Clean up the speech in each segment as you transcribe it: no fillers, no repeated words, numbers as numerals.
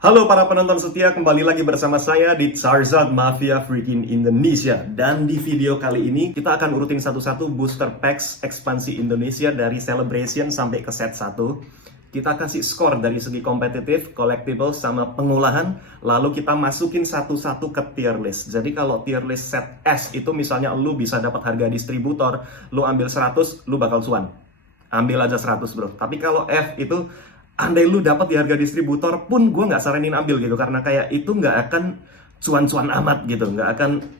Halo para penonton setia, kembali lagi bersama saya di Charizard Mafia Freaking Indonesia. Dan di video kali ini kita akan urutin satu-satu booster packs ekspansi Indonesia dari Celebration sampai ke set 1. Kita kasih skor dari segi kompetitif, collectible, sama pengolahan. Lalu kita masukin satu-satu ke tier list. Jadi kalau tier list set S itu misalnya lu bisa dapat harga distributor, lu ambil 100, lu bakal cuan. Ambil aja 100 bro. Tapi kalau F itu andai lu dapat di harga distributor pun gue nggak saranin ambil gitu, karena kayak itu nggak akan cuan-cuan amat gitu, nggak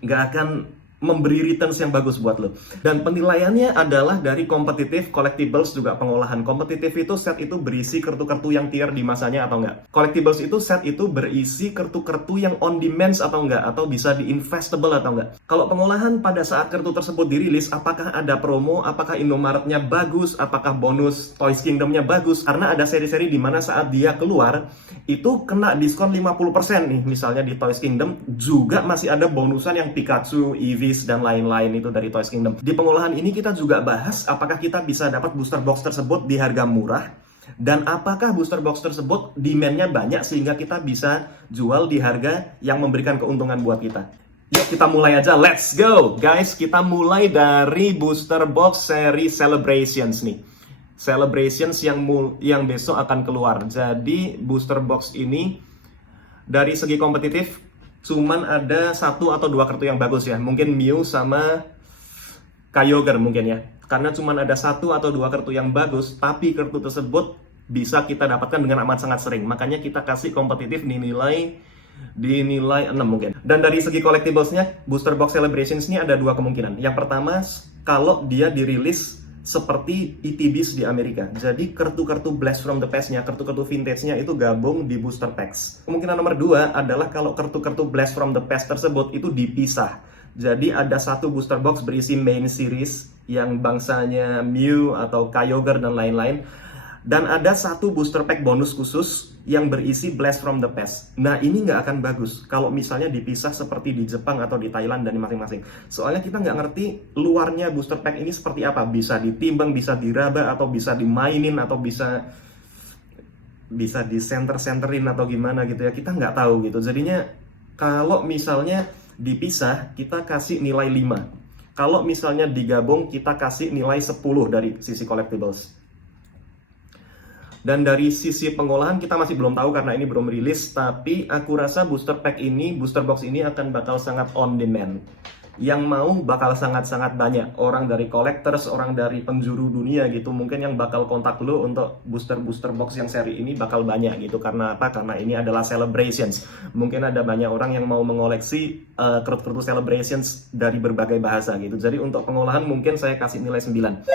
akan memberi returns yang bagus buat lo. Dan penilaiannya adalah dari kompetitif, collectibles, juga pengolahan. Kompetitif itu set itu berisi kartu-kartu yang tier di masanya atau enggak. Collectibles itu set itu berisi kartu-kartu yang on demand atau enggak, atau bisa di investable atau enggak. Kalau pengolahan, pada saat kartu tersebut dirilis, apakah ada promo, apakah Indomaretnya bagus, apakah bonus Toys Kingdomnya bagus. Karena ada seri-seri di mana saat dia keluar itu kena diskon 50% nih, misalnya di Toys Kingdom juga masih ada bonusan yang Pikachu, Eevee dan lain-lain itu dari Toys Kingdom. Di pengolahan ini kita juga bahas apakah kita bisa dapat booster box tersebut di harga murah, dan apakah booster box tersebut demand-nya banyak sehingga kita bisa jual di harga yang memberikan keuntungan buat kita. Yuk kita mulai aja, let's go guys. Kita mulai dari booster box seri Celebrations nih. Celebrations yang besok akan keluar. Jadi booster box ini dari segi kompetitif cuman ada 1 atau 2 kartu yang bagus ya. Mungkin Mew sama Kyogre mungkin ya. Karena cuman ada 1 atau 2 kartu yang bagus, tapi kartu tersebut bisa kita dapatkan dengan amat sangat sering. Makanya kita kasih kompetitif dinilai 6 mungkin. Dan dari segi collectiblesnya, booster box Celebrations ini ada 2 kemungkinan. Yang pertama, kalau dia dirilis seperti ETBs di Amerika. Jadi kartu-kartu Blast from the Past-nya, kartu-kartu vintage-nya itu gabung di booster packs. Kemungkinan nomor 2 adalah kalau kartu-kartu Blast from the Past tersebut itu dipisah. Jadi ada satu booster box berisi main series yang bangsanya Mew atau Kyogre dan lain-lain. Dan ada satu booster pack bonus khusus yang berisi Blast from the Past. Nah ini nggak akan bagus kalau misalnya dipisah seperti di Jepang atau di Thailand dan masing-masing. Soalnya kita nggak ngerti luarnya booster pack ini seperti apa. Bisa ditimbang, bisa diraba, atau bisa dimainin, atau bisa di center-centerin atau gimana gitu ya. Kita nggak tahu gitu. Jadinya kalau misalnya dipisah, kita kasih nilai 5. Kalau misalnya digabung, kita kasih nilai 10 dari sisi collectibles. Dan dari sisi pengolahan kita masih belum tahu karena ini belum rilis, tapi aku rasa booster box ini akan bakal sangat on demand. Yang mau bakal sangat-sangat banyak. Orang dari collectors, orang dari penjuru dunia gitu, mungkin yang bakal kontak lo untuk booster box yang seri ini bakal banyak gitu. Karena apa? Karena ini adalah Celebrations. Mungkin ada banyak orang yang mau mengoleksi kartu-kartu Celebrations dari berbagai bahasa gitu. Jadi untuk pengolahan mungkin saya kasih nilai 9.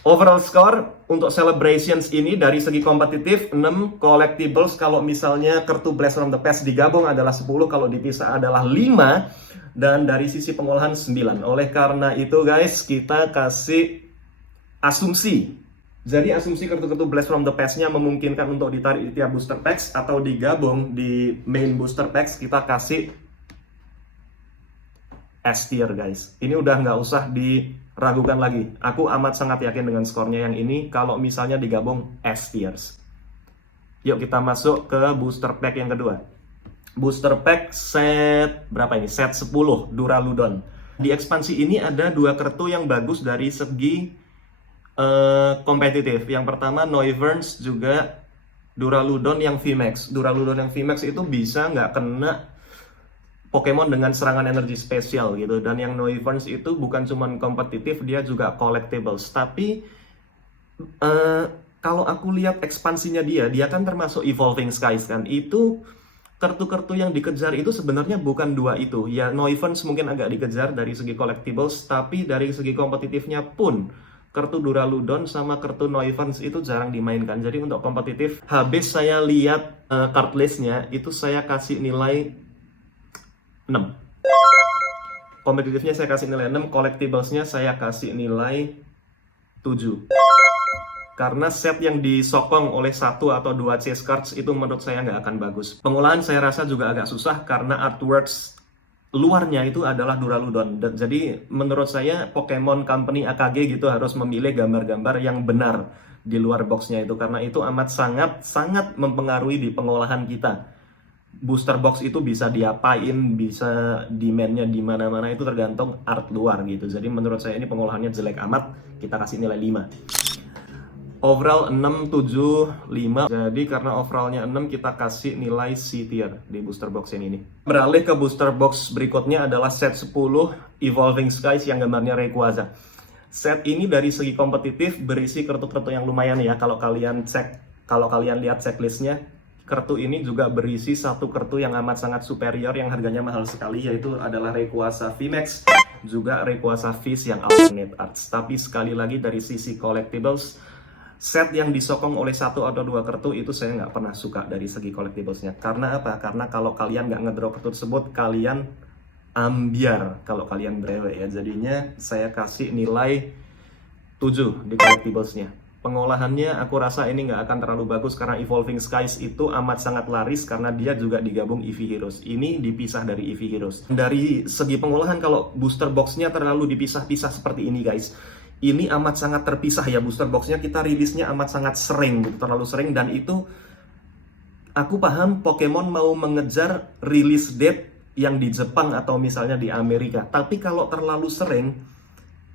Overall score untuk Celebrations ini dari segi kompetitif 6, collectibles kalau misalnya kartu Blast from the Past digabung adalah 10, kalau dipisah adalah 5, dan dari sisi pengolahan 9. Oleh karena itu guys, kita kasih asumsi. Jadi asumsi kartu-kartu Blast from the Past-nya memungkinkan untuk ditarik di tiap booster packs atau digabung di main booster packs, kita kasih S tier guys. Ini udah nggak usah diragukan lagi. Aku amat sangat yakin dengan skornya yang ini. Kalau misalnya digabung S tiers. Yuk kita masuk ke booster pack yang kedua. Booster pack set berapa ini? Set 10 Duraludon. Di ekspansi ini ada 2 kartu yang bagus dari segi kompetitif. Yang pertama Noivern juga Duraludon yang VMAX. Duraludon yang VMAX itu bisa nggak kena Pokemon dengan serangan energi spesial gitu. Dan yang Noivern itu bukan cuma kompetitif, dia juga collectibles. Tapi kalau aku lihat ekspansinya dia kan termasuk Evolving Skies kan. Itu kartu-kartu yang dikejar itu sebenarnya bukan 2 itu. Ya Noivern mungkin agak dikejar dari segi collectibles, tapi dari segi kompetitifnya pun kartu Duraludon sama kartu Noivern itu jarang dimainkan. Jadi untuk kompetitif, habis saya lihat card listnya, itu saya kasih nilai 6. Kompetitifnya saya kasih nilai 6, collectiblesnya saya kasih nilai 7. Karena set yang disokong oleh 1 atau 2 chase cards itu menurut saya nggak akan bagus. Pengolahan saya rasa juga agak susah karena artworks luarnya itu adalah Duraludon. Jadi menurut saya Pokemon Company AKG gitu harus memilih gambar-gambar yang benar di luar boxnya itu, karena itu amat sangat mempengaruhi di pengolahan kita. Booster box itu bisa diapain, bisa demandnya di mana-mana, itu tergantung art luar gitu. Jadi menurut saya ini pengolahannya jelek amat, kita kasih nilai 5. Overall 6, 7, 5. Jadi karena overallnya 6, kita kasih nilai C tier di booster box yang ini. Beralih ke booster box berikutnya adalah set 10 Evolving Skies yang gambarnya Rayquaza. Set ini dari segi kompetitif berisi kartu-kartu yang lumayan ya. Kalau kalian lihat checklistnya, kartu ini juga berisi satu kartu yang amat sangat superior yang harganya mahal sekali, yaitu adalah Rayquaza VMAX, juga Rayquaza Fizz yang alternate arts. Tapi sekali lagi dari sisi collectibles, set yang disokong oleh satu atau dua kartu itu saya nggak pernah suka dari segi collectiblesnya. Karena apa? Karena kalau kalian nggak ngedraw kartu tersebut, kalian ambiar kalau kalian brewe ya. Jadinya saya kasih nilai 7 di collectiblesnya. Pengolahannya aku rasa ini nggak akan terlalu bagus karena Evolving Skies itu amat sangat laris karena dia juga digabung Eevee Heroes. Ini dipisah dari Eevee Heroes. Dari segi pengolahan, kalau booster boxnya terlalu dipisah-pisah seperti ini guys, ini amat sangat terpisah ya booster boxnya. Kita rilisnya amat sangat sering, terlalu sering, dan itu aku paham Pokemon mau mengejar release date yang di Jepang atau misalnya di Amerika. Tapi kalau terlalu sering,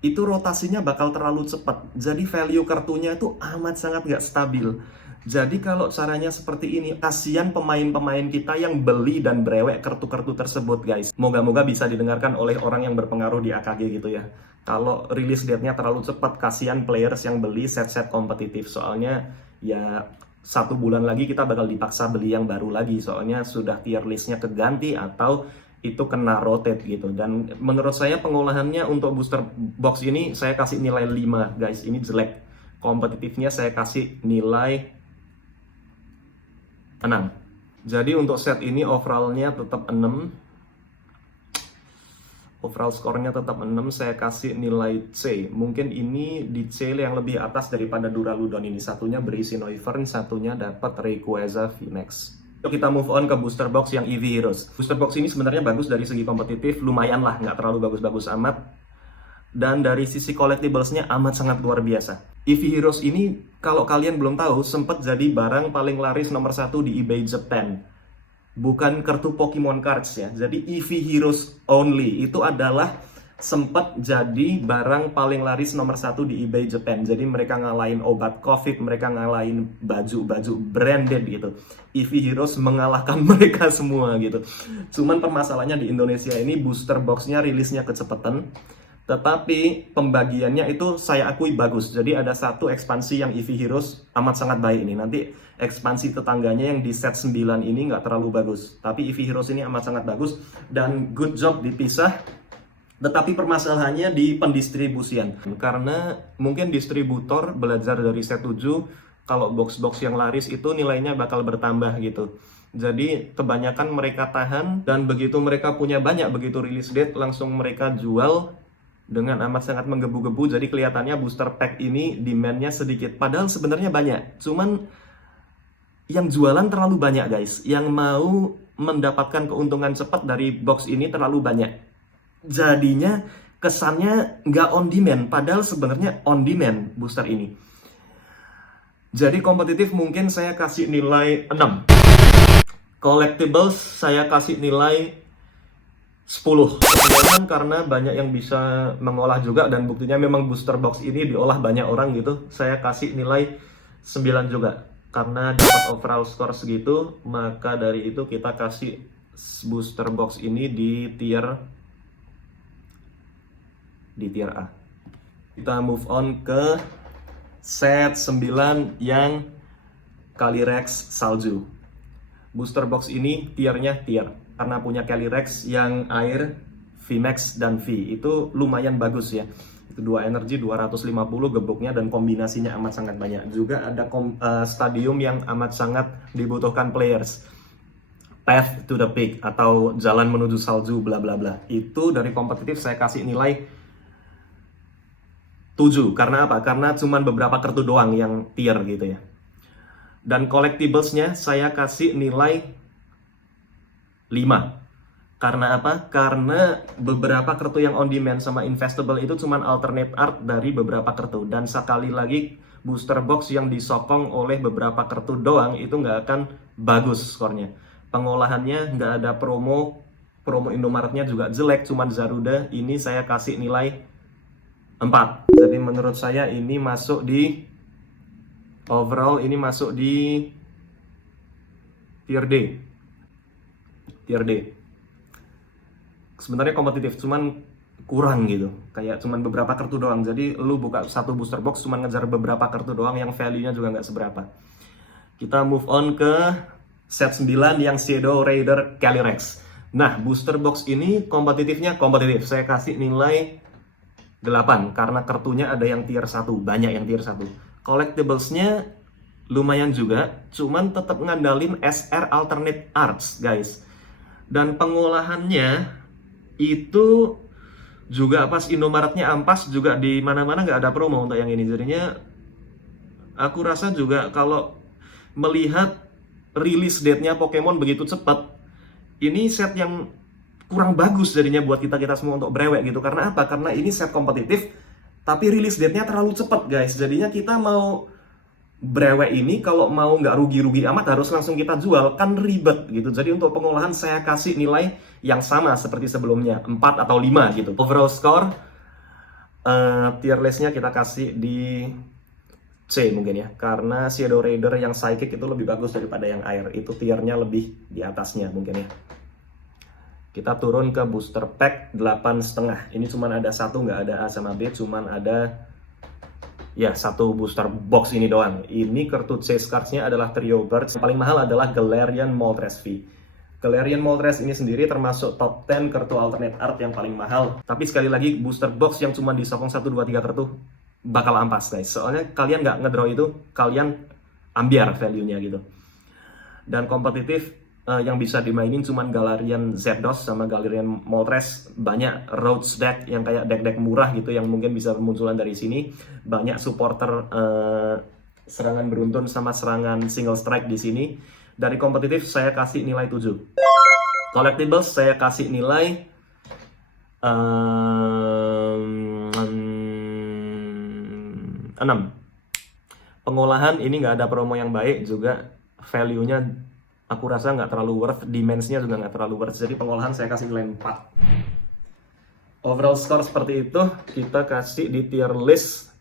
itu rotasinya bakal terlalu cepat. Jadi value kartunya itu amat sangat nggak stabil. Jadi kalau caranya seperti ini, kasihan pemain-pemain kita yang beli dan brewek kartu-kartu tersebut guys. Moga-moga bisa didengarkan oleh orang yang berpengaruh di AKG gitu ya. Kalau rilis date-nya terlalu cepat, kasihan players yang beli set-set kompetitif. Soalnya ya 1 bulan lagi kita bakal dipaksa beli yang baru lagi. Soalnya sudah tier list-nya keganti atau itu kena rotate gitu. Dan menurut saya pengolahannya untuk booster box ini saya kasih nilai 5 guys. Ini jelek. Kompetitifnya saya kasih nilai 6. Jadi untuk set ini overallnya tetap 6. Overall skornya tetap 6, saya kasih nilai C. Mungkin ini di C yang lebih atas daripada Duraludon ini. Satunya berisi Noivern, satunya dapat Rayquaza VMAX. Yuk kita move on ke booster box yang Eevee Heroes. Booster box ini sebenarnya bagus dari segi kompetitif, lumayan lah, nggak terlalu bagus-bagus amat. Dan dari sisi collectiblesnya amat sangat luar biasa. Eevee Heroes ini kalau kalian belum tahu, sempat jadi barang paling laris nomor 1 di eBay Japan. Bukan kartu Pokemon Cards ya. Jadi Eevee Heroes only itu adalah sempat jadi barang paling laris nomor 1 di eBay Japan. Jadi mereka ngalahin obat COVID, mereka ngalahin baju-baju branded gitu. Eevee Heroes mengalahkan mereka semua gitu. Cuman permasalahannya di Indonesia ini booster boxnya rilisnya kecepatan. Tetapi pembagiannya itu saya akui bagus. Jadi ada satu ekspansi yang Eevee Heroes amat sangat baik ini. Nanti ekspansi tetangganya yang di set 9 ini nggak terlalu bagus. Tapi Eevee Heroes ini amat sangat bagus. Dan good job dipisah. Tetapi permasalahannya di pendistribusian. Karena mungkin distributor belajar dari set 7, kalau box-box yang laris itu nilainya bakal bertambah gitu. Jadi kebanyakan mereka tahan, dan begitu mereka punya banyak, begitu release date langsung mereka jual dengan amat sangat menggebu-gebu. Jadi kelihatannya booster pack ini demand-nya sedikit, padahal sebenarnya banyak. Cuman yang jualan terlalu banyak guys. Yang mau mendapatkan keuntungan cepat dari box ini terlalu banyak. Jadinya kesannya nggak on demand, padahal sebenarnya on demand booster ini. Jadi kompetitif mungkin saya kasih nilai 6. Collectibles saya kasih nilai 10. Kemudian karena banyak yang bisa mengolah juga, dan buktinya memang booster box ini diolah banyak orang gitu, saya kasih nilai 9 juga. Karena dapat overall score segitu, maka dari itu kita kasih booster box ini di tier A. Kita move on ke set 9 yang Calyrex Salju. Booster box ini tiernya tier. Karena punya Calyrex yang air, VMAX, dan V. Itu lumayan bagus ya. Itu 2 energi, 250 gebuknya, dan kombinasinya amat sangat banyak. Juga ada stadium yang amat sangat dibutuhkan players. Path to the Peak atau jalan menuju salju bla bla bla. Itu dari kompetitif saya kasih nilai 7. Karena apa? Karena cuman beberapa kartu doang yang tier gitu ya. Dan collectiblesnya saya kasih nilai 5. Karena apa? Karena beberapa kartu yang on demand sama investable itu cuman alternate art dari beberapa kartu. Dan sekali lagi booster box yang disokong oleh beberapa kartu doang itu nggak akan bagus skornya. Pengolahannya nggak ada promo Indomaretnya juga jelek, cuman Zaruda. Ini saya kasih nilai 4. Jadi menurut saya ini masuk di overall, ini masuk di tier D. Tier D. Sebenarnya kompetitif, cuman kurang gitu. Kayak cuman beberapa kartu doang. Jadi lu buka satu booster box cuman ngejar beberapa kartu doang yang value-nya juga nggak seberapa. Kita move on ke set 9 yang Shadow Raider Calyrex. Nah, booster box ini kompetitifnya kompetitif. Saya kasih nilai 8 karena kartunya ada yang tier 1, banyak yang tier 1. Collectibles-nya lumayan juga, cuman tetap ngandalin SR Alternate Arts, guys. Dan pengolahannya itu juga pas Indomaretnya ampas, juga di mana-mana nggak ada promo untuk yang ini. Jadinya aku rasa juga kalau melihat release date-nya Pokemon begitu cepat, ini set yang kurang bagus jadinya buat kita semua untuk brewek gitu. Karena apa? Karena ini set kompetitif tapi release date-nya terlalu cepat, guys. Jadinya kita mau brewek ini kalau mau nggak rugi-rugi amat harus langsung kita jual, kan ribet gitu. Jadi untuk pengolahan saya kasih nilai yang sama seperti sebelumnya, 4 atau 5 gitu. Overall score tier list-nya kita kasih di C mungkin ya, karena Shadow Raider yang Psychic itu lebih bagus daripada yang air, itu tiernya lebih di atasnya mungkin ya. Kita turun ke booster pack 8,5. Ini cuman ada satu, nggak ada A sama B, cuman ada ya satu booster box ini doang. Ini kartu chase cards-nya adalah Trio Birds. Yang paling mahal adalah Galarian Moltres V. Galarian Moltres ini sendiri termasuk top 10 kartu alternate art yang paling mahal. Tapi sekali lagi booster box yang cuma disokong 1, 2, 3 kartu bakal ampas, guys. Soalnya kalian nggak ngedraw itu, kalian ambiar value-nya gitu. Dan kompetitif yang bisa dimainin cuman Galarian Zapdos sama Galarian Moltres. Banyak Roach deck yang kayak deck-deck murah gitu yang mungkin bisa bermunculan dari sini. Banyak supporter serangan beruntun sama serangan single strike di sini. Dari kompetitif saya kasih nilai 7. Collectibles saya kasih nilai 6. Pengolahan ini nggak ada promo yang baik, juga value-nya aku rasa nggak terlalu worth, demands-nya juga nggak terlalu worth. Jadi pengolahan saya kasih nilai 4. Overall score seperti itu, kita kasih di tier list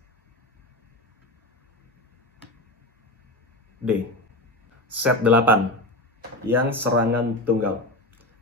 D. Set 8 yang serangan tunggal.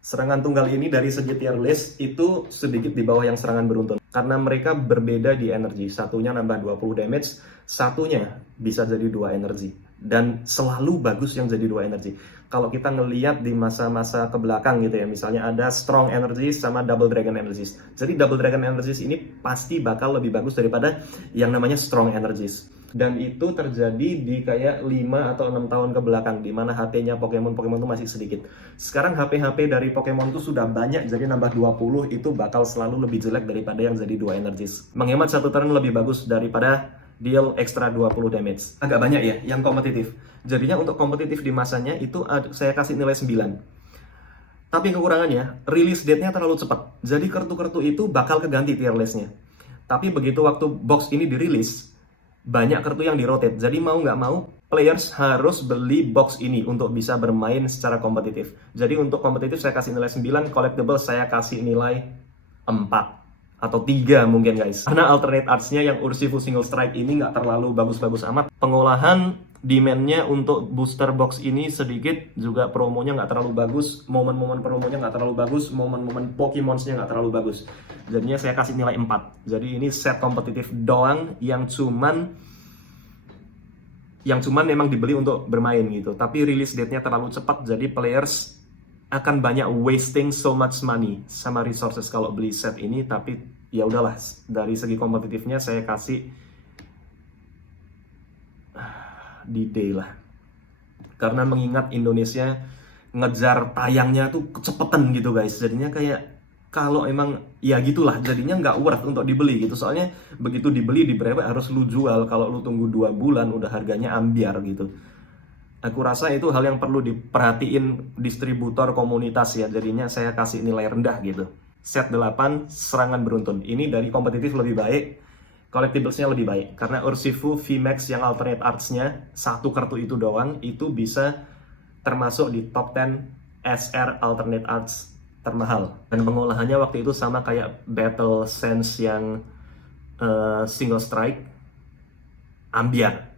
Serangan tunggal ini dari segi tier list itu sedikit di bawah yang serangan beruntun. Karena mereka berbeda di energi. Satunya nambah 20 damage, satunya bisa jadi 2 energi. Dan selalu bagus yang jadi 2 energi. Kalau kita ngelihat di masa-masa kebelakang gitu ya, misalnya ada Strong Energies sama Double Dragon Energies. Jadi Double Dragon Energies ini pasti bakal lebih bagus daripada yang namanya Strong Energies. Dan itu terjadi di kayak 5 atau 6 tahun ke belakang, di mana HP-nya Pokemon itu masih sedikit. Sekarang HP dari Pokemon itu sudah banyak, jadi nambah 20 itu bakal selalu lebih jelek daripada yang jadi 2 energies. Menghemat 1 turn lebih bagus daripada deal extra 20 damage. Agak banyak ya yang kompetitif. Jadinya untuk kompetitif di masanya itu saya kasih nilai 9. Tapi kekurangannya, release date-nya terlalu cepat. Jadi kartu-kartu itu bakal keganti tier list-nya. Tapi begitu waktu box ini dirilis, banyak kartu yang di-rotate. Jadi mau nggak mau, players harus beli box ini untuk bisa bermain secara kompetitif. Jadi untuk kompetitif saya kasih nilai 9, collectible saya kasih nilai 4. Atau 3 mungkin, guys. Karena alternate arts-nya yang Urshifu Single Strike ini nggak terlalu bagus-bagus amat. Pengolahan demand-nya untuk booster box ini sedikit, juga promonya nggak terlalu bagus, momen-momen promonya nggak terlalu bagus, momen-momen Pokemons-nya nggak terlalu bagus. Jadinya saya kasih nilai 4. Jadi ini set kompetitif doang yang cuman memang dibeli untuk bermain gitu. Tapi release date-nya terlalu cepat, jadi players akan banyak wasting so much money sama resources kalau beli set ini. Tapi ya udahlah, dari segi kompetitifnya saya kasih di D lah. Karena mengingat Indonesia ngejar tayangnya tuh kecepetan gitu, guys. Jadinya kayak kalau emang ya gitulah, jadinya nggak worth untuk dibeli gitu. Soalnya begitu dibeli di brewek harus lu jual. Kalau lu tunggu 2 bulan udah harganya ambiar gitu. Aku rasa itu hal yang perlu diperhatiin distributor komunitas ya. Jadinya saya kasih nilai rendah gitu. Set 8 serangan beruntun. Ini dari kompetitif lebih baik collectiblesnya lebih baik. Karena Urshifu VMAX yang alternate arts-nya, satu kartu itu doang, itu bisa termasuk di top 10 SR alternate arts termahal. Dan pengolahannya waktu itu sama kayak Battle Sense yang single strike, ambiar.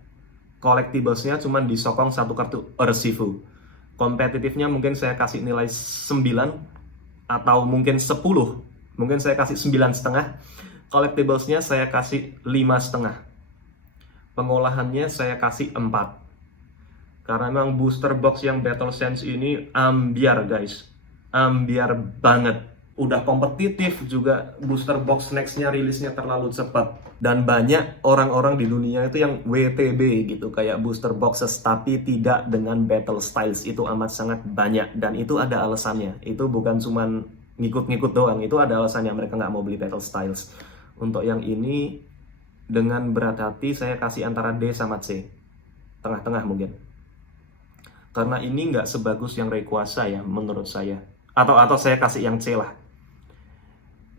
Collectiblesnya cuma disokong satu kartu Urshifu. Kompetitifnya mungkin saya kasih nilai 9 atau mungkin 10. Mungkin saya kasih 9,5. Collectiblesnya saya kasih 5,5. Pengolahannya saya kasih 4. Karena memang booster box yang Battle Sense ini ambiar guys. Ambiar banget. Udah kompetitif juga, booster box nextnya rilisnya terlalu cepat. Dan banyak orang-orang di dunia itu yang WTB gitu, kayak booster boxes tapi tidak dengan battle styles. Itu amat sangat banyak, dan itu ada alasannya. Itu bukan cuman ngikut-ngikut doang, itu ada alasannya mereka nggak mau beli battle styles. Untuk yang ini, dengan berat hati saya kasih antara D sama C, tengah-tengah mungkin. Karena ini nggak sebagus yang Rayquaza ya menurut saya. Atau saya kasih yang C lah.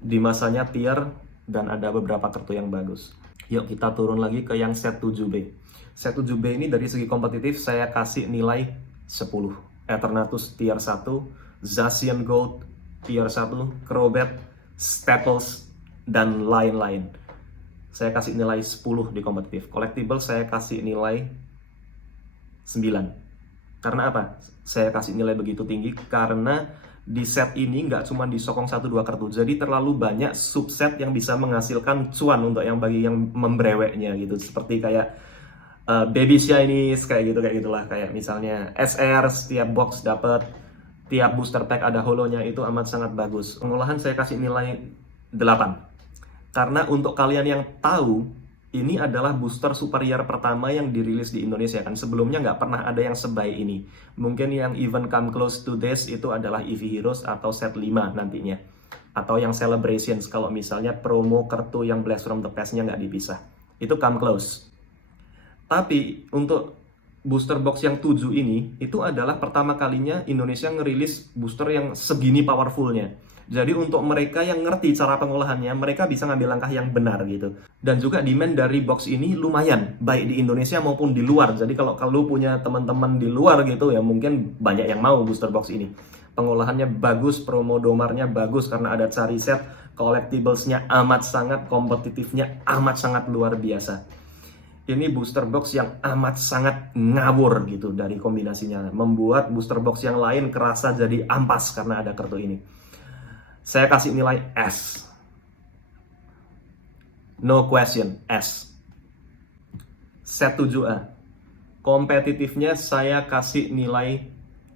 Di masanya tier dan ada beberapa kartu yang bagus. Yuk kita turun lagi ke yang set 7B. Set 7B ini dari segi kompetitif saya kasih nilai 10. Eternatus tier 1, Zacian Gold tier 1, Crobat, Staples, dan lain-lain. Saya kasih nilai 10 di kompetitif. Collectible saya kasih nilai 9. Karena apa? Saya kasih nilai begitu tinggi karena di set ini nggak cuma disokong 1-2 kartu, jadi terlalu banyak subset yang bisa menghasilkan cuan untuk yang bagi yang membreweknya gitu. Seperti kayak Baby Shinies, kayak gitulah. Kayak misalnya SR, setiap box dapat, tiap booster pack ada holonya, itu amat sangat bagus. Pengolahan saya kasih nilai 8. Karena untuk kalian yang tahu, ini adalah booster superior pertama yang dirilis di Indonesia kan. Sebelumnya nggak pernah ada yang sebaik ini. Mungkin yang even come close to this itu adalah Eevee Heroes atau set 5 nantinya. Atau yang Celebrations kalau misalnya promo kartu yang Blast from the Past-nya nggak dipisah. Itu come close. Tapi untuk booster box yang 7 ini, itu adalah pertama kalinya Indonesia ngerilis booster yang segini powerfulnya. Jadi untuk mereka yang ngerti cara pengolahannya, mereka bisa ngambil langkah yang benar gitu. Dan juga demand dari box ini lumayan, baik di Indonesia maupun di luar. Jadi kalau punya teman-teman di luar gitu ya, mungkin banyak yang mau booster box ini. Pengolahannya bagus, promo domarnya bagus karena ada cari set, collectiblesnya amat sangat, kompetitifnya amat sangat luar biasa. Ini booster box yang amat sangat ngawur gitu dari kombinasinya. Membuat booster box yang lain kerasa jadi ampas karena ada kartu ini. Saya kasih nilai S. No question, S. Set 7A. Kompetitifnya saya kasih nilai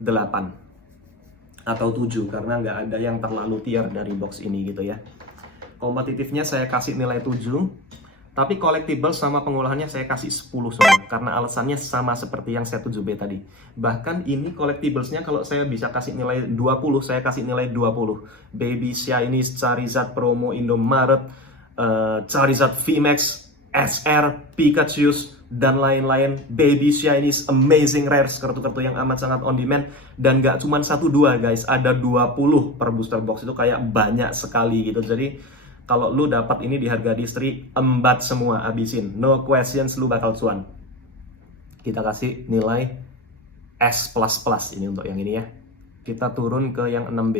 8. Atau 7, karena nggak ada yang terlalu tier dari box ini gitu ya. Kompetitifnya saya kasih nilai 7. Tapi collectible sama pengolahannya saya kasih 10 soalnya. Karena alasannya sama seperti yang set 7B tadi. Bahkan ini collectiblesnya kalau saya bisa kasih nilai 20, saya kasih nilai 20. Baby Shinies, Charizard promo Indomaret, Charizard VMAX, SR, Pikachu, dan lain-lain. Baby Shinies, Amazing Rares, kartu-kartu yang amat sangat on demand. Dan gak cuma 1-2 guys, ada 20 per booster box. Itu kayak banyak sekali gitu. Jadi kalau lu dapat ini di harga distri, embat semua, abisin. No questions, lu bakal cuan. Kita kasih nilai S++ ini untuk yang ini ya. Kita turun ke yang 6B.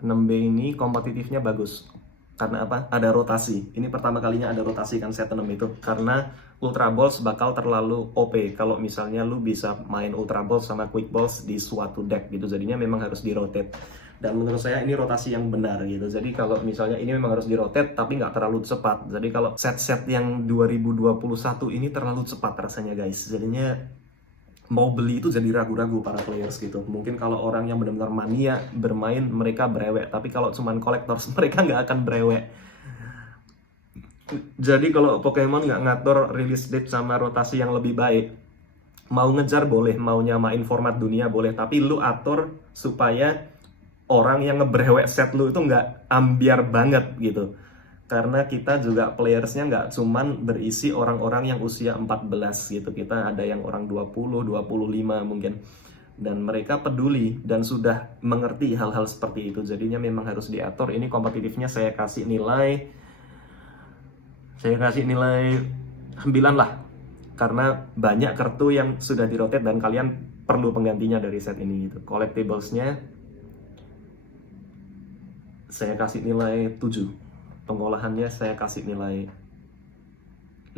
6B ini kompetitifnya bagus. Karena apa? Ada rotasi. Ini pertama kalinya ada rotasi kan set 6 itu. Karena Ultra Balls bakal terlalu OP. Kalau misalnya lu bisa main Ultra Balls sama Quick Balls di suatu deck gitu. Jadinya memang harus di-rotate. Dan menurut saya ini rotasi yang benar gitu. Jadi kalau misalnya ini memang harus di-rotate tapi nggak terlalu cepat. Jadi kalau set-set yang 2021 ini terlalu cepat rasanya guys. Jadinya mau beli itu jadi ragu-ragu para players gitu. Mungkin kalau orang yang benar-benar mania bermain mereka brewek. Tapi kalau cuman collectors mereka nggak akan brewek. Jadi kalau Pokemon nggak ngatur release date sama rotasi yang lebih baik, mau ngejar boleh, mau nyamain format dunia boleh. Tapi lu atur supaya orang yang ngebrewek set lu itu nggak ambiar banget gitu. Karena kita juga playersnya nggak cuman berisi orang-orang yang usia 14 gitu. Kita ada yang orang 20, 25 mungkin. Dan mereka peduli dan sudah mengerti hal-hal seperti itu. Jadinya memang harus diatur. Ini kompetitifnya saya kasih nilai Saya kasih nilai 9 lah. Karena banyak kartu yang sudah di-rotate dan kalian perlu penggantinya dari set ini gitu. Collectibles-nya saya kasih nilai 7. Pengolahannya saya kasih nilai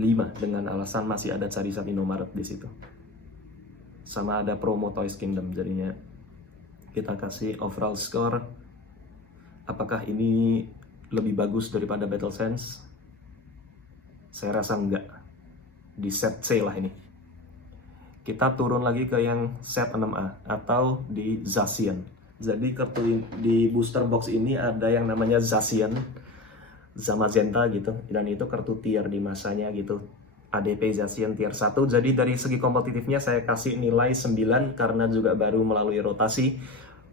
5 dengan alasan masih ada Charizard Indomaret di situ. Sama ada promo Toys Kingdom, jadinya kita kasih overall score. Apakah ini lebih bagus daripada Battle Sense? Saya rasa enggak. Di set C lah ini. Kita turun lagi ke yang set 6A atau di Zacian. Jadi kartu di booster box ini ada yang namanya Zacian, Zamazenta gitu, dan itu kartu tier di masanya gitu. ADP Zacian tier 1. Jadi dari segi kompetitifnya saya kasih nilai 9 karena juga baru melalui rotasi.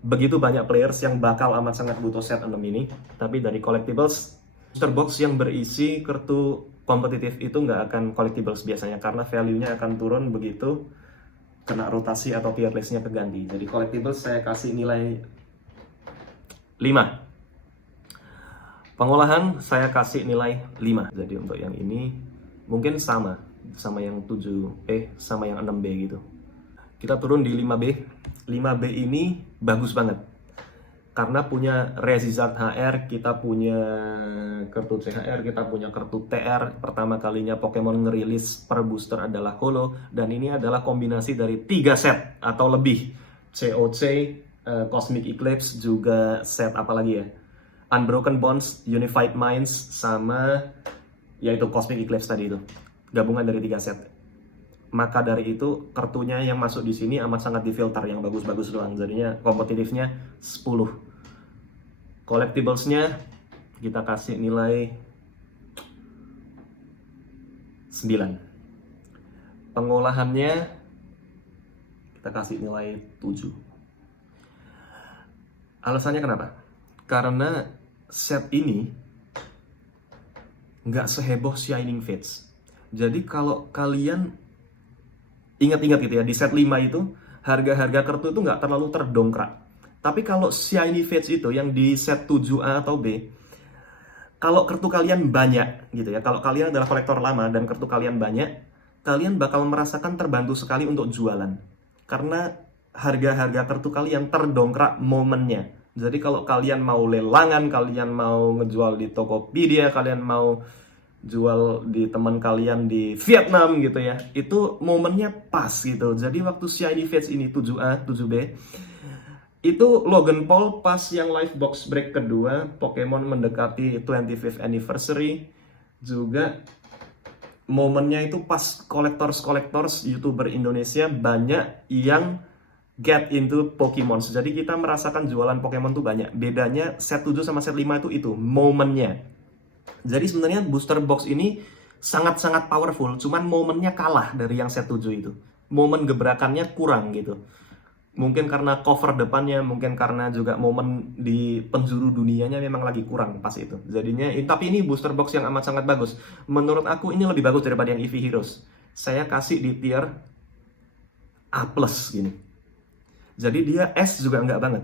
Begitu banyak players yang bakal amat sangat butuh set 6 ini. Tapi dari collectibles, booster box yang berisi kartu kompetitif itu nggak akan collectibles biasanya karena value-nya akan turun begitu kena rotasi atau tier list-nya keganti. Jadi collectibles saya kasih nilai 5. Pengolahan saya kasih nilai 5. Jadi untuk yang ini mungkin sama yang 7B sama yang 6B gitu. Kita turun di 5B. 5B ini bagus banget. Karena punya Resizard HR, kita punya kartu CHR, kita punya kartu TR. Pertama kalinya Pokemon ngerilis per booster adalah Holo. Dan ini adalah kombinasi dari 3 set atau lebih. COC, Cosmic Eclipse, juga set apa lagi ya? Unbroken Bonds, Unified Minds, sama yaitu Cosmic Eclipse tadi itu. Gabungan dari 3 set. Maka dari itu kartunya yang masuk di sini amat sangat difilter, yang bagus-bagus doang. Jadinya kompetitifnya 10. Collectibles-nya kita kasih nilai 9. Pengolahannya kita kasih nilai 7. Alasannya kenapa? Karena set ini nggak seheboh Shining Fates. Jadi kalau kalian ingat-ingat gitu ya, di set 5 itu harga-harga kartu itu nggak terlalu terdongkrak. Tapi kalau Shiny Fates itu yang di set 7A atau B, kalau kartu kalian banyak gitu ya, kalau kalian adalah kolektor lama dan kartu kalian banyak, kalian bakal merasakan terbantu sekali untuk jualan. Karena harga-harga kartu kalian terdongkrak momennya. Jadi kalau kalian mau lelangan, kalian mau ngejual di Tokopedia, kalian mau jual di teman kalian di Vietnam gitu ya, itu momennya pas gitu. Jadi waktu Shiny Fates ini 7A, 7B, itu Logan Paul pas yang live box break kedua, Pokemon mendekati 25th anniversary, juga momennya itu pas collectors YouTuber Indonesia banyak yang get into Pokemon. Jadi kita merasakan jualan Pokemon tuh banyak. Bedanya set 7 sama set 5 itu momennya. Jadi sebenarnya booster box ini sangat-sangat powerful, cuman momennya kalah dari yang set 7 itu. Momen gebrakannya kurang gitu. Mungkin karena cover depannya, mungkin karena juga momen di penjuru dunianya memang lagi kurang pas itu. Jadinya, tapi ini booster box yang amat sangat bagus. Menurut aku ini lebih bagus daripada yang Eevee Heroes. Saya kasih di tier A+ gini. Jadi dia S juga nggak banget.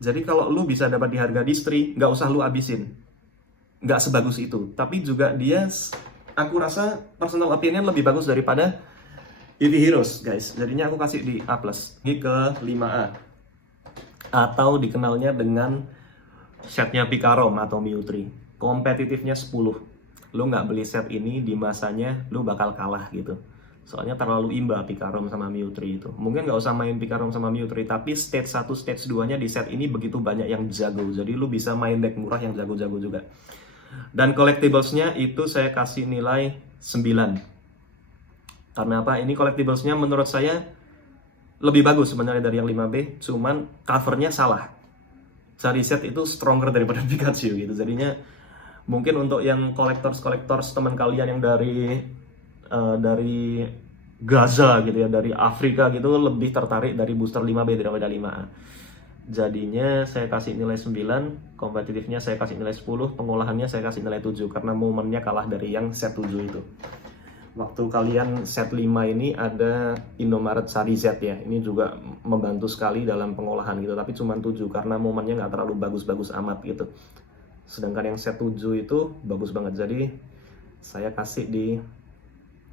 Jadi kalau lu bisa dapat di harga distri, nggak usah lu abisin. Nggak sebagus itu, tapi juga dia, aku rasa personal opinion lebih bagus daripada Eevee Heroes guys. Jadinya aku kasih di A+. Ini ke 5A atau dikenalnya dengan setnya Pikarom atau Mewtwo. Kompetitifnya 10. Lu nggak beli set ini di masanya, lu bakal kalah gitu. Soalnya terlalu imba Pikarom sama Mewtwo itu. Mungkin nggak usah main Pikarom sama Mewtwo, tapi stage 1, stage 2-nya di set ini begitu banyak yang jago. Jadi lu bisa main deck murah yang jago-jago juga. Dan collectibles-nya itu saya kasih nilai 9. Karena apa? Ini collectibles-nya menurut saya lebih bagus sebenarnya dari yang 5B, cuman covernya salah. Charizard itu stronger daripada Pikachu gitu. Jadinya mungkin untuk yang collectors teman kalian yang dari Gaza gitu ya, dari Afrika gitu, lebih tertarik dari booster 5B daripada 5A. Jadinya saya kasih nilai 9, kompetitifnya saya kasih nilai 10, pengolahannya saya kasih nilai 7 karena momennya kalah dari yang set 7 itu. Waktu kalian set 5 ini ada Indomaret Charizard ya, ini juga membantu sekali dalam pengolahan gitu, tapi cuma 7 karena momennya nggak terlalu bagus-bagus amat gitu. Sedangkan yang set 7 itu bagus banget. Jadi saya kasih di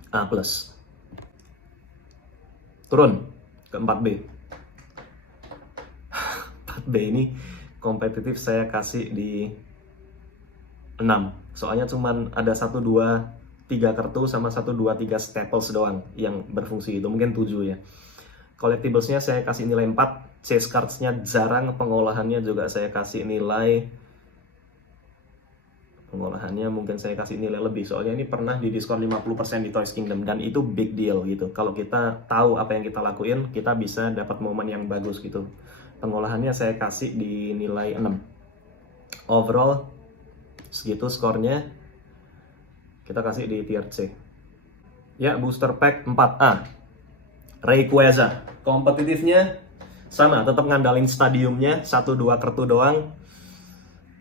A+. Turun ke 4B. 4B ini kompetitif saya kasih di 6. Soalnya cuman ada 1, 2, 3 kartu sama 1, 2, 3 staples doang yang berfungsi, itu mungkin 7 ya. Collectiblesnya saya kasih nilai 4. Chase cards-nya jarang, pengolahannya juga saya kasih nilai, pengolahannya mungkin saya kasih nilai lebih, soalnya ini pernah di diskon 50% di Toys Kingdom, dan itu big deal gitu. Kalau kita tahu apa yang kita lakuin, kita bisa dapat momen yang bagus gitu. Pengolahannya saya kasih di nilai 6. Overall segitu skornya, kita kasih di tier C. Ya, booster pack 4A Rayquaza. Kompetitifnya sama, tetap ngandalin stadiumnya, 1-2 kartu doang.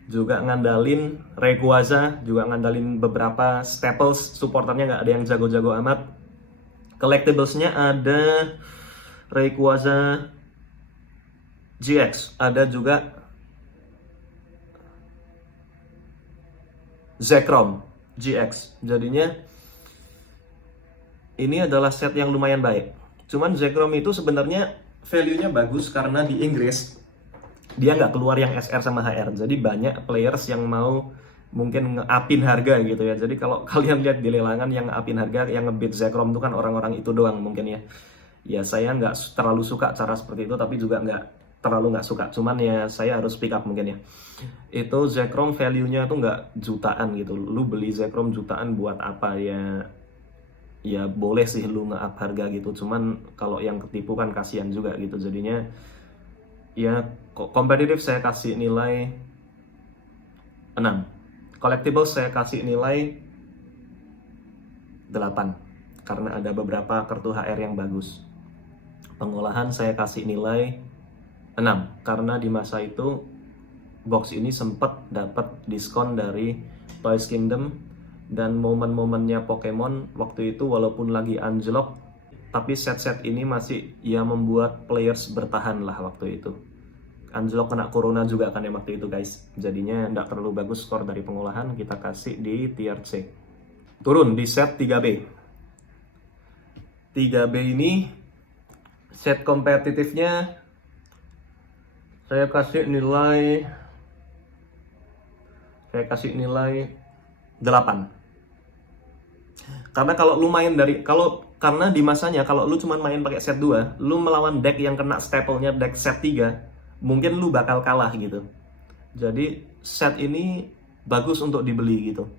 Juga ngandalin Rayquaza, juga ngandalin beberapa staples, supporternya nggak ada yang jago-jago amat. Collectiblesnya ada Rayquaza GX, ada juga Zekrom GX. Jadinya ini adalah set yang lumayan baik. Cuman Zekrom itu sebenarnya value-nya bagus karena di Inggris dia nggak keluar yang SR sama HR, jadi banyak players yang mau mungkin nge-upin harga gitu ya. Jadi kalau kalian lihat di lelangan yang nge-upin harga, yang nge-beat Zekrom itu kan orang-orang itu doang mungkin ya. Ya saya nggak terlalu suka cara seperti itu, tapi juga nggak suka. Cuman ya saya harus pick up mungkin ya. Itu Zekrom value-nya tuh nggak jutaan gitu. Lu beli Zekrom jutaan buat apa ya? Ya boleh sih lu nge-up harga gitu. Cuman kalau yang ketipu kan kasihan juga gitu. Jadinya ya kompetitif saya kasih nilai 6. Collectibles saya kasih nilai 8 karena ada beberapa kartu HR yang bagus. Pengolahan saya kasih nilai 6 karena di masa itu box ini sempat dapat diskon dari Toys Kingdom, dan momen-momennya Pokemon waktu itu walaupun lagi anjlok, tapi set-set ini masih ya membuat players bertahan lah waktu itu. Anjlok kena corona juga kan ya waktu itu guys. Jadinya nggak terlalu bagus skor dari pengolahan, kita kasih di tier C. Turun di set 3B. 3B ini set kompetitifnya saya kasih nilai 8. Karena kalau lu main karena di masanya kalau lu cuma main pakai set 2, lu melawan deck yang kena staple-nya deck set 3, mungkin lu bakal kalah gitu. Jadi set ini bagus untuk dibeli gitu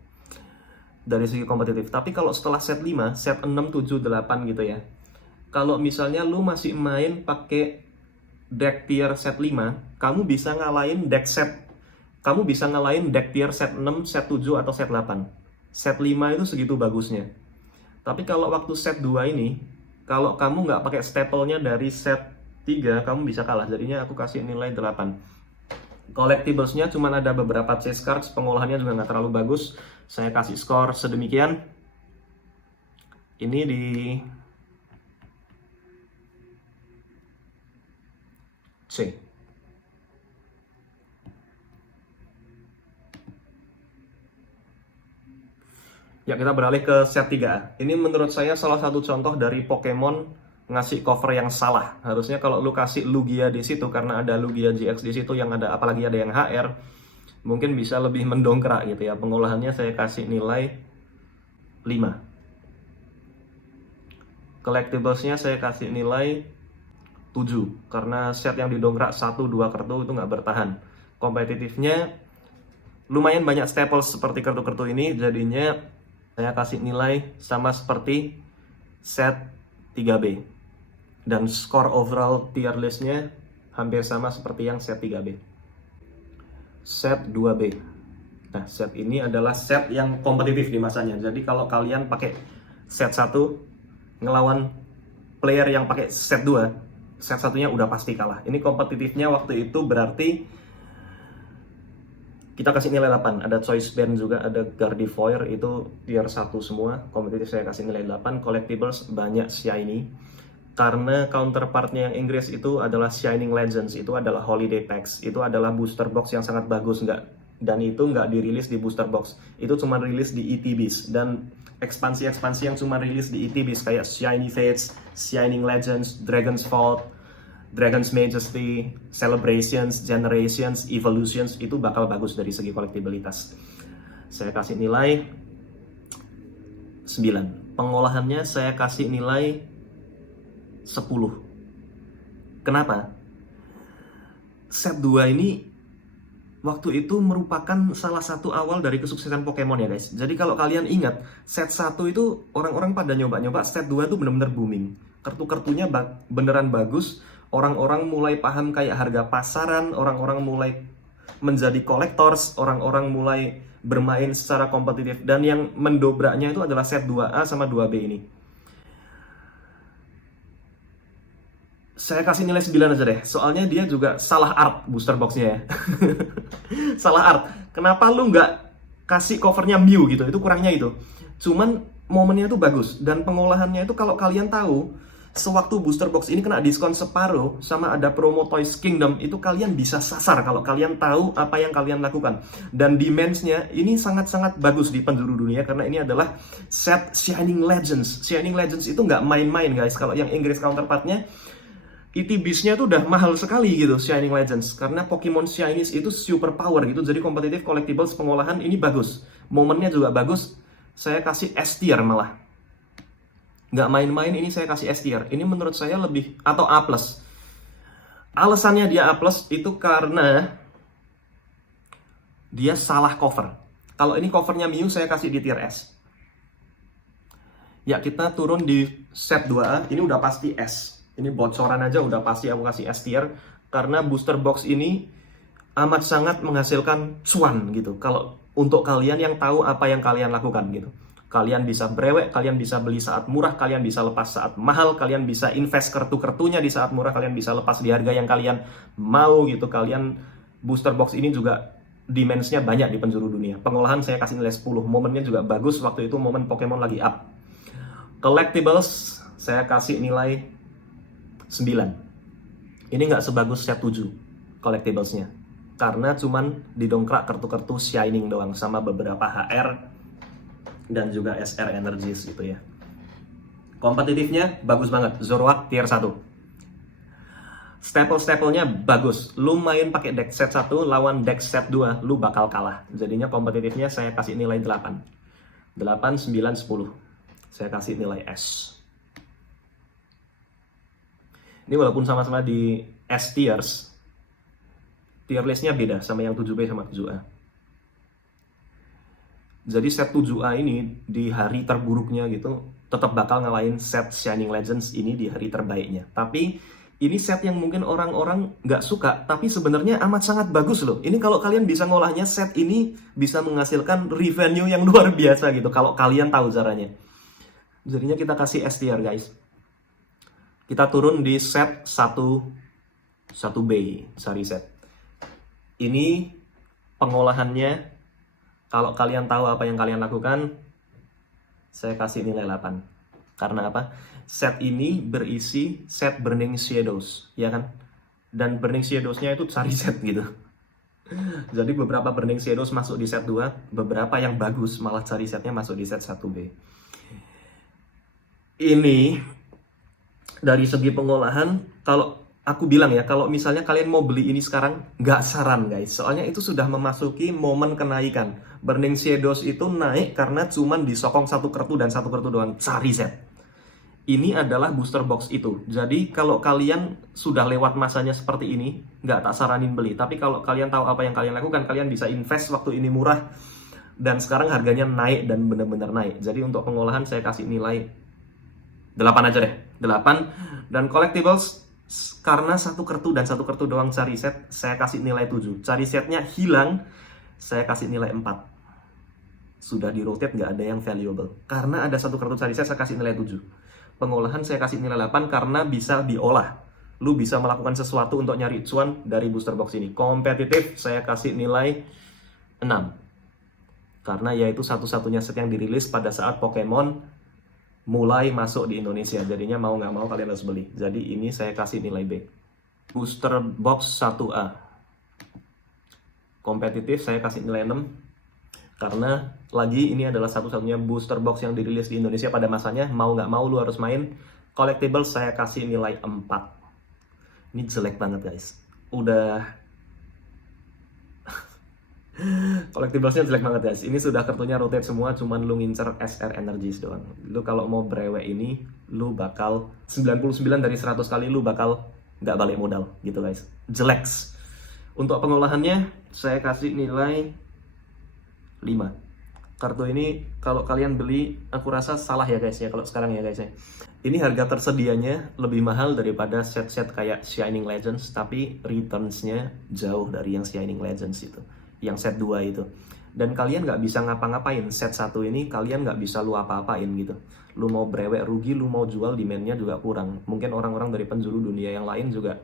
dari segi kompetitif. Tapi kalau setelah set 5, set 6, 7, 8 gitu ya, kalau misalnya lu masih main pakai deck tier set 5, kamu bisa ngalahin deck tier set 6, set 7, atau set 8. Set 5 itu segitu bagusnya. Tapi kalau waktu set 2 ini, kalau kamu nggak pakai staple-nya dari set 3, kamu bisa kalah. Jadinya aku kasih nilai 8. Collectibles-nya cuma ada beberapa chase cards, pengolahannya juga nggak terlalu bagus. Saya kasih skor sedemikian. Ini di C. Ya, kita beralih ke set 3. Ini menurut saya salah satu contoh dari Pokemon ngasih cover yang salah. Harusnya kalau lu kasih Lugia di situ, karena ada Lugia GX di situ yang ada, apalagi ada yang HR, mungkin bisa lebih mendongkrak gitu ya. Pengolahannya saya kasih nilai 5. Collectibles-nya saya kasih nilai 7 karena set yang didongkrak 1-2 kartu itu nggak bertahan. Kompetitifnya lumayan banyak staples seperti kartu-kartu ini, jadinya saya kasih nilai sama seperti set 3B. Dan skor overall tier listnya hampir sama seperti yang set 3B. Set 2B. Nah, set ini adalah set yang kompetitif di masanya. Jadi kalau kalian pakai set 1 ngelawan player yang pakai set 2, set satunya udah pasti kalah. Ini kompetitifnya waktu itu berarti kita kasih nilai 8. Ada Choice Band juga, ada Gardevoir, itu tier 1 semua. Kompetitif saya kasih nilai 8. Collectibles banyak shiny. Karena counterpartnya yang Inggris itu adalah Shining Legends, itu adalah Holiday Packs, itu adalah booster box yang sangat bagus, Dan itu nggak dirilis di booster box, itu cuma rilis di ETBs. Dan ekspansi-ekspansi yang cuma rilis di ETBs kayak Shiny Fates, Shining Legends, Dragon's Vault, Dragon's Majesty, Celebrations, Generations, Evolutions, itu bakal bagus dari segi kolektibilitas. Saya kasih nilai 9. Pengolahannya saya kasih nilai 10. Kenapa? Set 2 ini waktu itu merupakan salah satu awal dari kesuksesan Pokemon ya guys. Jadi kalau kalian ingat, set 1 itu orang-orang pada nyoba-nyoba, set 2 itu bener-bener booming. Kartu-kartunya beneran bagus, orang-orang mulai paham kayak harga pasaran, orang-orang mulai menjadi collectors, orang-orang mulai bermain secara kompetitif. Dan yang mendobraknya itu adalah set 2A sama 2B ini. Saya kasih nilai 9 aja deh, soalnya dia juga salah art booster boxnya ya. Salah art. Kenapa lu nggak kasih covernya Mew gitu? Itu kurangnya itu. Cuman momennya itu bagus. Dan pengolahannya itu kalau kalian tahu, sewaktu booster box ini kena diskon separuh, sama ada promo Toys Kingdom, itu kalian bisa sasar kalau kalian tahu apa yang kalian lakukan. Dan demands-nya ini sangat-sangat bagus di penjuru dunia, karena ini adalah set Shining Legends. Shining Legends itu nggak main-main guys. Kalau yang Inggris counterpartnya, ETBs-nya tuh udah mahal sekali gitu, Shining Legends. Karena Pokemon Shinies itu super power gitu, jadi kompetitif collectibles pengolahan ini bagus. Momennya juga bagus, saya kasih S tier malah. Nggak main-main, ini saya kasih S tier. Ini menurut saya lebih, atau A+. Alasannya dia A+, itu karena dia salah cover. Kalau ini covernya Mew, saya kasih di tier S. Ya, kita turun di set 2A, ini udah pasti S. Ini bocoran aja udah pasti aku kasih S tier, karena booster box ini amat sangat menghasilkan cuan gitu. Kalau untuk kalian yang tahu apa yang kalian lakukan gitu. Kalian bisa brewek, kalian bisa beli saat murah, kalian bisa lepas saat mahal, kalian bisa invest kartu-kartunya di saat murah, kalian bisa lepas di harga yang kalian mau gitu. Kalian booster box ini juga dimensinya banyak di penjuru dunia. Pengolahan saya kasih nilai 10. Momennya juga bagus, waktu itu momen Pokemon lagi up. Collectibles saya kasih nilai 9. Ini nggak sebagus set 7 collectibles-nya, karena cuman didongkrak kartu-kartu Shining doang, sama beberapa HR dan juga SR Energies gitu ya. Kompetitifnya bagus banget, Zoroark tier 1. Staple-staplenya bagus. Lu main pakai deck set 1 lawan deck set 2, lu bakal kalah. Jadinya kompetitifnya saya kasih nilai 8. 8, 9, 10. Saya kasih nilai S. Ini walaupun sama-sama di S tiers, tier listnya beda sama yang 7B sama 7A. Jadi set 7A ini di hari terburuknya gitu, tetap bakal ngalahin set Shining Legends ini di hari terbaiknya. Tapi ini set yang mungkin orang-orang nggak suka, tapi sebenarnya amat sangat bagus loh. Ini kalau kalian bisa ngolahnya, set ini bisa menghasilkan revenue yang luar biasa gitu, kalau kalian tahu caranya. Jadinya kita kasih S tier guys. Kita turun di set 1B, sari set. Ini pengolahannya, kalau kalian tahu apa yang kalian lakukan, saya kasih nilai 8. Karena apa? Set ini berisi set Burning Shadows, ya kan? Dan Burning Shadows-nya itu sari set gitu. Jadi beberapa Burning Shadows masuk di set 2, beberapa yang bagus malah sari setnya masuk di set 1B. Ini dari segi pengolahan, kalau aku bilang ya, kalau misalnya kalian mau beli ini sekarang, nggak saran guys. Soalnya itu sudah memasuki momen kenaikan. Burning Shadows itu naik karena cuman disokong satu kartu dan satu kartu doang, sari set. Ini adalah booster box itu. Jadi kalau kalian sudah lewat masanya seperti ini, nggak tak saranin beli. Tapi kalau kalian tahu apa yang kalian lakukan, kalian bisa invest waktu ini murah. Dan sekarang harganya naik dan benar-benar naik. Jadi untuk pengolahan saya kasih nilai 8 aja deh. 8. Dan collectibles, karena satu kartu dan satu kartu doang cari set, saya kasih nilai 7. Cari setnya hilang, saya kasih nilai 4. Sudah di rotate, nggak ada yang valuable. Karena ada satu kartu cari set, saya kasih nilai 7. Pengolahan saya kasih nilai 8 karena bisa diolah. Lu bisa melakukan sesuatu untuk nyari cuan dari booster box ini. Kompetitif saya kasih nilai 6. Karena yaitu satu-satunya set yang dirilis pada saat Pokemon mulai masuk di Indonesia, jadinya mau nggak mau kalian harus beli. Jadi ini saya kasih nilai B. Booster box 1A. kompetitif, saya kasih nilai 6. Karena lagi ini adalah satu-satunya booster box yang dirilis di Indonesia pada masanya. Mau nggak mau lu harus main. Collectible saya kasih nilai 4. Ini jelek banget guys. Udah collectiblesnya jelek banget guys. Ini sudah kartunya rotate semua, cuman lu ngincer SR Energies doang. Lu kalau mau brewek ini, lu bakal 99 dari 100 kali lu bakal nggak balik modal gitu guys. Jelek. Untuk pengolahannya saya kasih nilai 5. Kartu ini kalau kalian beli, aku rasa salah ya guys ya kalau sekarang ya guys ya. Ini harga tersedianya lebih mahal daripada set-set kayak Shining Legends, tapi returns-nya jauh dari yang Shining Legends itu, yang set 2 itu. Dan kalian nggak bisa ngapa-ngapain, set 1 ini kalian nggak bisa lu apa-apain gitu. Lu mau brewek rugi, lu mau jual demand-nya juga kurang. Mungkin orang-orang dari penjuru dunia yang lain juga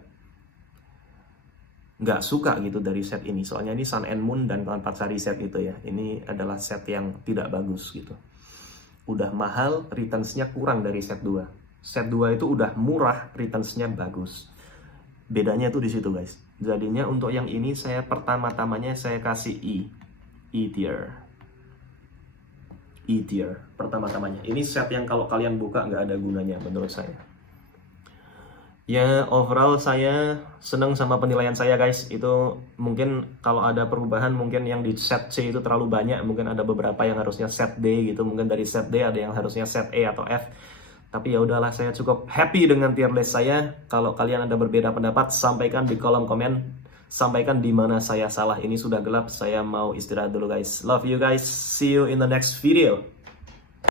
nggak suka gitu dari set ini. Soalnya ini Sun and Moon dan Patsari set itu ya. Ini adalah set yang tidak bagus gitu. Udah mahal, returns-nya kurang dari set 2. Set 2 itu udah murah, returns-nya bagus. Bedanya tuh di situ guys. Jadinya untuk yang ini saya pertama-tamanya saya kasih E tier. E tier pertama-tamanya. Ini set yang kalau kalian buka nggak ada gunanya menurut saya. Ya overall saya seneng sama penilaian saya guys. Itu mungkin kalau ada perubahan, mungkin yang di set C itu terlalu banyak. Mungkin ada beberapa yang harusnya set D gitu. Mungkin dari set D ada yang harusnya set E atau F. Tapi ya udahlah, saya cukup happy dengan tier list saya. Kalau kalian ada berbeda pendapat, sampaikan di kolom komen. Sampaikan di mana saya salah. Ini sudah gelap, saya mau istirahat dulu guys. Love you guys. See you in the next video.